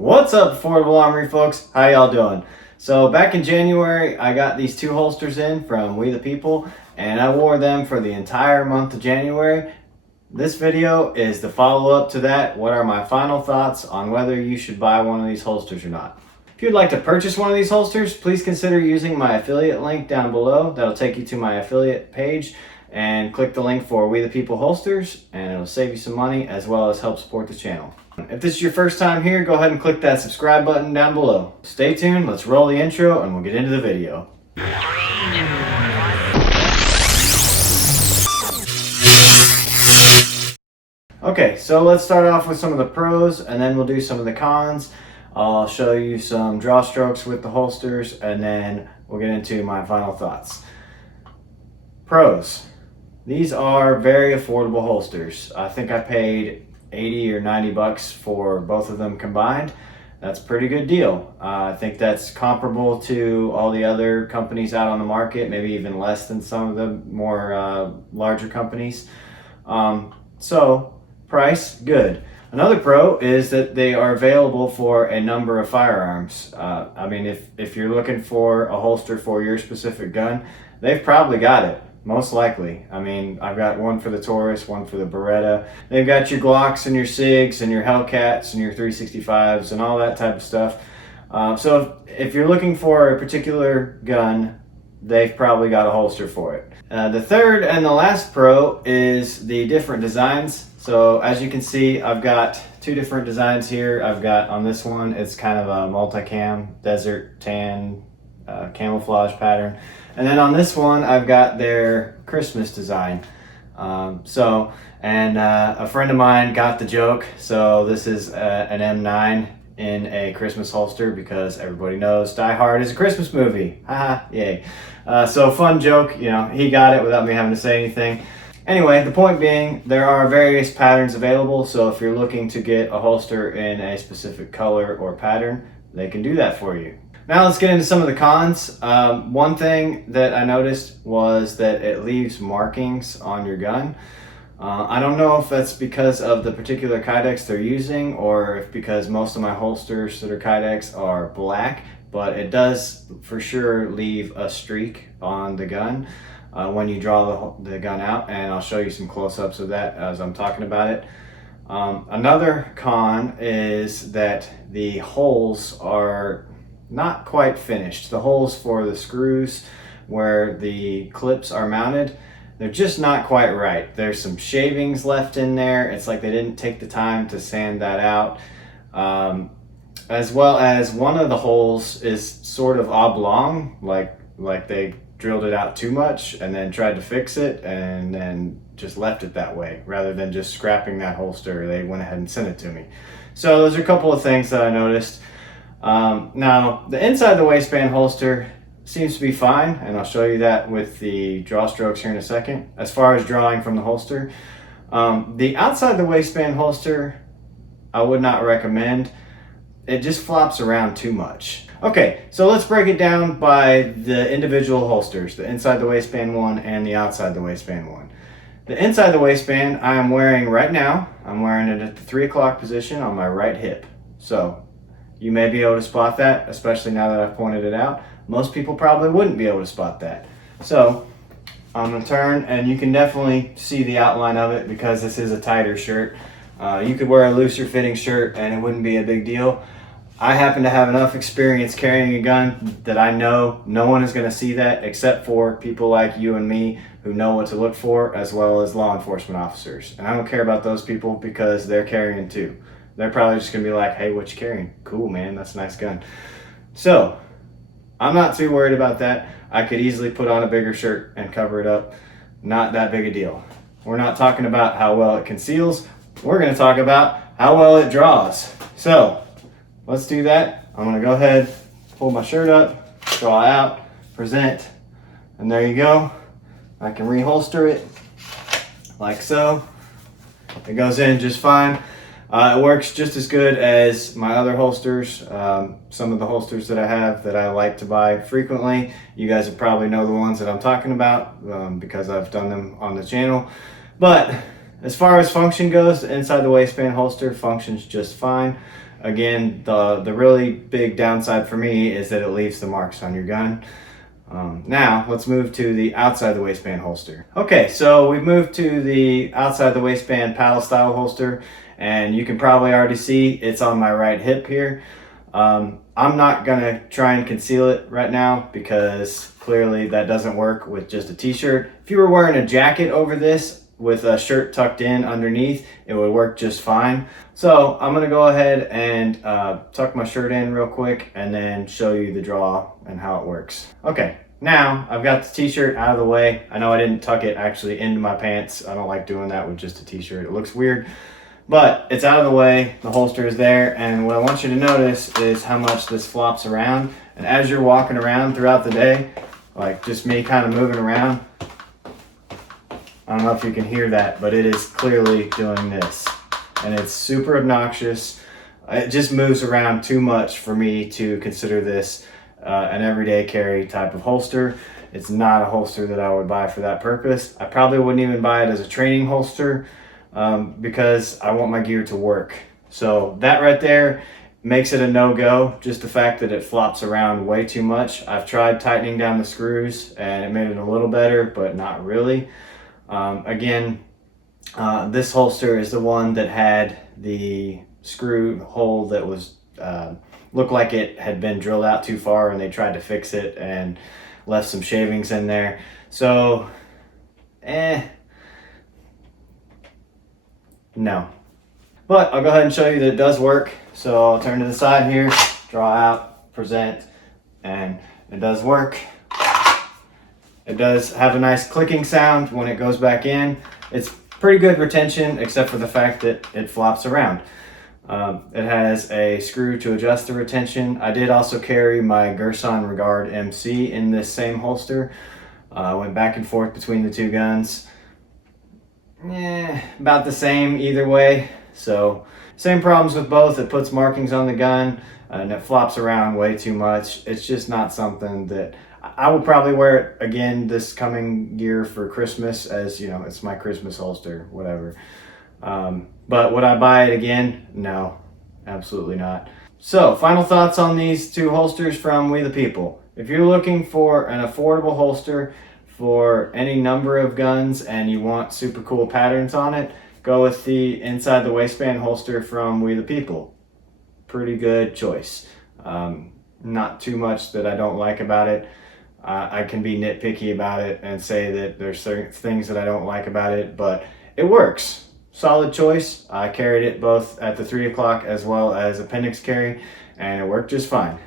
What's up, Affordable Armory folks? How y'all doing? So back in January, I got these two holsters in from We the People, and I wore them for the entire month of January. This video is the follow-up to that. What are my final thoughts on whether you should buy one of these holsters or not? If you'd like to purchase one of these holsters, please consider using my affiliate link down below. That'll take you to my affiliate page, and click the link for We the People holsters, and it'll save you some money as well as help support the channel. If this is your first time here, go ahead and click that subscribe button down below. Stay tuned, let's roll the intro and we'll get into the video. Okay, so let's start off with some of the pros and then we'll do some of the cons. I'll show you some draw strokes with the holsters and then we'll get into my final thoughts. Pros. These are very affordable holsters. I think I paid 80 or 90 bucks for both of them combined. That's a pretty good deal. I think that's comparable to all the other companies out on the market, maybe even less than some of the more larger companies. So price, good. Another pro is that they are available for a number of firearms. I mean, if you're looking for a holster for your specific gun, they've probably got it. Most likely. I mean, I've got one for the Taurus, one for the Beretta. They've got your Glocks and your SIGs and your Hellcats and your 365s and all that type of stuff. So if you're looking for a particular gun, they've probably got a holster for it. The third and the last pro is the different designs. So as you can see, I've got two different designs here. I've got on this one, it's kind of a multicam, desert tan, camouflage pattern. And then on this one, I've got their Christmas design. A friend of mine got the joke. So this is an M9 in a Christmas holster because everybody knows Die Hard is a Christmas movie. Haha, yay. So fun joke, you know, he got it without me having to say anything. Anyway, the point being, there are various patterns available. So if you're looking to get a holster in a specific color or pattern, they can do that for you. Now let's get into some of the cons. One thing that I noticed was that it leaves markings on your gun. I don't know if that's because of the particular Kydex they're using or if because most of my holsters that are Kydex are black, but it does for sure leave a streak on the gun when you draw the gun out, and I'll show you some close-ups of that as I'm talking about it. Another con is that the holes are not quite finished. The holes for the screws where the clips are mounted, they're just not quite right. There's some shavings left in there. It's like they didn't take the time to sand that out. As well as one of the holes is sort of oblong, like they drilled it out too much and then tried to fix it and then just left it that way. Rather than just scrapping that holster, they went ahead and sent it to me. So those are a couple of things that I noticed. Now, the inside the waistband holster seems to be fine, and I'll show you that with the draw strokes here in a second. As far as drawing from the holster, the outside the waistband holster, I would not recommend. It just flops around too much. Okay, so let's break it down by the individual holsters, the inside the waistband one and the outside the waistband one. The inside the waistband I am wearing right now. I'm wearing it at the 3 o'clock position on my right hip. So you may be able to spot that, especially now that I've pointed it out. Most people probably wouldn't be able to spot that. So I'm gonna turn and you can definitely see the outline of it because this is a tighter shirt. You could wear a looser fitting shirt and it wouldn't be a big deal. I happen to have enough experience carrying a gun that I know no one is gonna see that except for people like you and me who know what to look for, as well as law enforcement officers. And I don't care about those people because they're carrying too. They're probably just gonna be like, hey, what you carrying? Cool, man, that's a nice gun. So I'm not too worried about that. I could easily put on a bigger shirt and cover it up. Not that big a deal. We're not talking about how well it conceals. We're gonna talk about how well it draws. So let's do that. I'm gonna go ahead, pull my shirt up, draw out, present, and there you go. I can reholster it like so. It goes in just fine. It works just as good as my other holsters. Some of the holsters that I have that I like to buy frequently, you guys would probably know the ones that I'm talking about because I've done them on the channel. But as far as function goes, the inside the waistband holster functions just fine. Again, the really big downside for me is that it leaves the marks on your gun. Now let's move to the outside the waistband holster. Okay, so we've moved to the outside the waistband paddle style holster, and you can probably already see it's on my right hip here. I'm not gonna try and conceal it right now because clearly that doesn't work with just a t-shirt. If you were wearing a jacket over this with a shirt tucked in underneath, it would work just fine. So I'm gonna go ahead and tuck my shirt in real quick and then show you the draw and how it works. Okay, now I've got the t-shirt out of the way. I know I didn't tuck it actually into my pants. I don't like doing that with just a t-shirt. It looks weird. But it's out of the way, the holster is there, and what I want you to notice is how much this flops around. And as you're walking around throughout the day, like just me kind of moving around, I don't know if you can hear that, but it is clearly doing this. And it's super obnoxious. It just moves around too much for me to consider this an everyday carry type of holster. It's not a holster that I would buy for that purpose. I probably wouldn't even buy it as a training holster. Because I want my gear to work. So that right there makes it a no-go. Just the fact that it flops around way too much. I've tried tightening down the screws and it made it a little better, but not really. This holster is the one that had the screw hole that was looked like it had been drilled out too far, and they tried to fix it and left some shavings in there. So no. But I'll go ahead and show you that it does work. So I'll turn to the side here, draw out, present, and it does work. It does have a nice clicking sound when it goes back in. It's pretty good retention, except for the fact that it flops around. It has a screw to adjust the retention. I did also carry my Gerson Regard MC in this same holster. Went back and forth between the two guns. About the same either way. So same problems with both. It puts markings on the gun and it flops around way too much. It's just not something that I will probably wear it again this coming year for Christmas, as you know, it's my Christmas holster, whatever. But would I buy it again? No, absolutely not. So final thoughts on these two holsters from We the People. If you're looking for an affordable holster for any number of guns and you want super cool patterns on it, go with the inside the waistband holster from We the People. Pretty good choice. Not too much that I don't like about it. I can be nitpicky about it and say that there's certain things that I don't like about it, but it works. Solid choice. I carried it both at the 3 o'clock as well as appendix carry, and it worked just fine.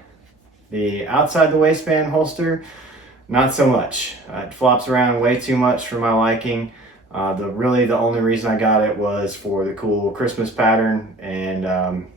The outside the waistband holster, not so much. It flops around way too much for my liking. The only reason I got it was for the cool Christmas pattern, and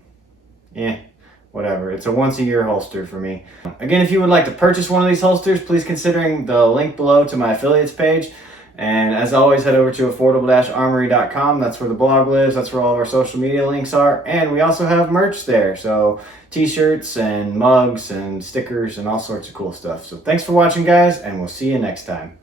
whatever. It's a once a year holster for me. Again, if you would like to purchase one of these holsters, please consider the link below to my affiliates page. And as always, head over to affordable-armory.com. That's where the blog lives. That's where all of our social media links are. And we also have merch there. So t-shirts and mugs and stickers and all sorts of cool stuff. So thanks for watching, guys, and we'll see you next time.